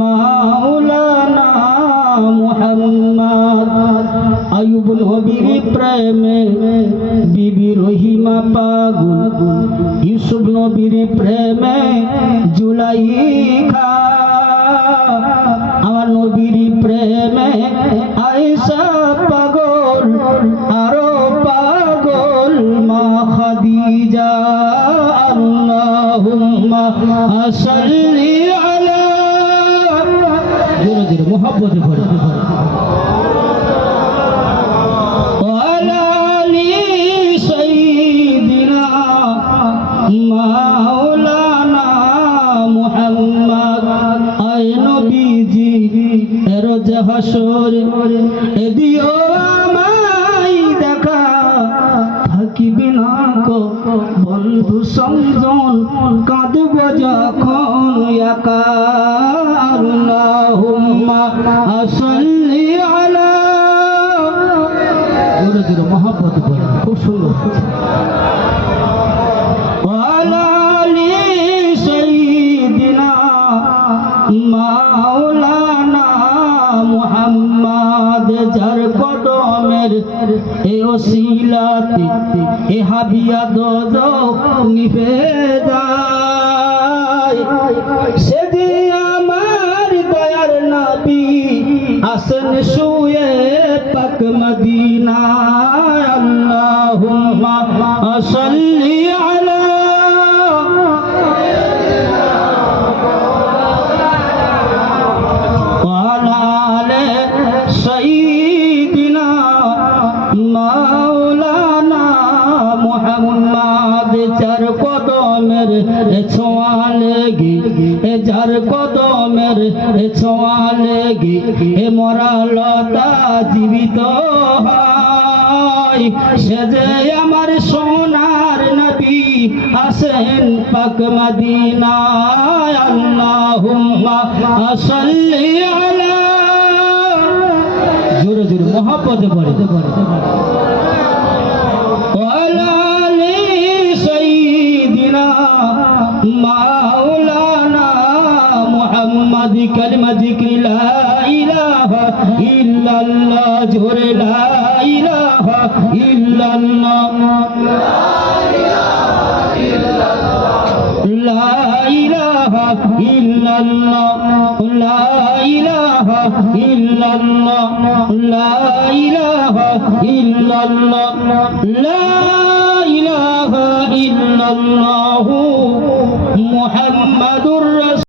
মাওলানা মুহাম্মদ আয়ুব নবীর প্রেমে বিবি রহিমা পাগল, ইউসুফ নবীর প্রেমে জুলাইখা, আমার নবীর প্রেমে আয়েশা পাগল, আরো পাগল মা খাদিজা। আল্লাহুম্মা সাল্লি আলা, জোরে জোরে মোহাব্বতে ভরে মাওলানা মুহাম্মদ। আয় নবীজি রোজ হাসর দিও আমায় দেখা, থাকিবি না কো বন্ধু সংজন, কাঁদব যখন একা। আল্লাহুম্মা সাল্লি আলা, জোরে জোরে মোহাব্বত করে, খুব সুন্দর। মাওলানা মুহাম্মদ যার কদমের এ ওসিলাতে এ হাবিয়া দোজখ নিভে যায়, সেদিন আমার দয়ার নবী আসেন শুয়ে পাক মদিনায়। আল্লাহুম্মা সাল্লি আলা, মাওলানা মুহাম্মদ যার কদমের ছোঁয়া লেগে, যার কদমের ছোঁয়া লেগে এ মরা লতা জীবিত হয়, সে যে আমার সোনার নবী আসেন পাক মদিনায়। আল্লাহুম্মা সাল্লি আলা, জোরে জোরে মোহাব্বতে পড়ে মাওলানা মুহাম্মদ। কালিমা যিকরি লা ইলাহা ইল্লাল্লাহ, জোরে লা ইলাহা ইল্লাল্লাহ, লা ইলাহা ইল্লাল্লাহ, লা ইলাহা ইল্লাল্লাহ, লা ইলাহা ইল্লাল্লাহ, লা ইলাহা ইল্লাল্লাহ মুহাম্মাদুর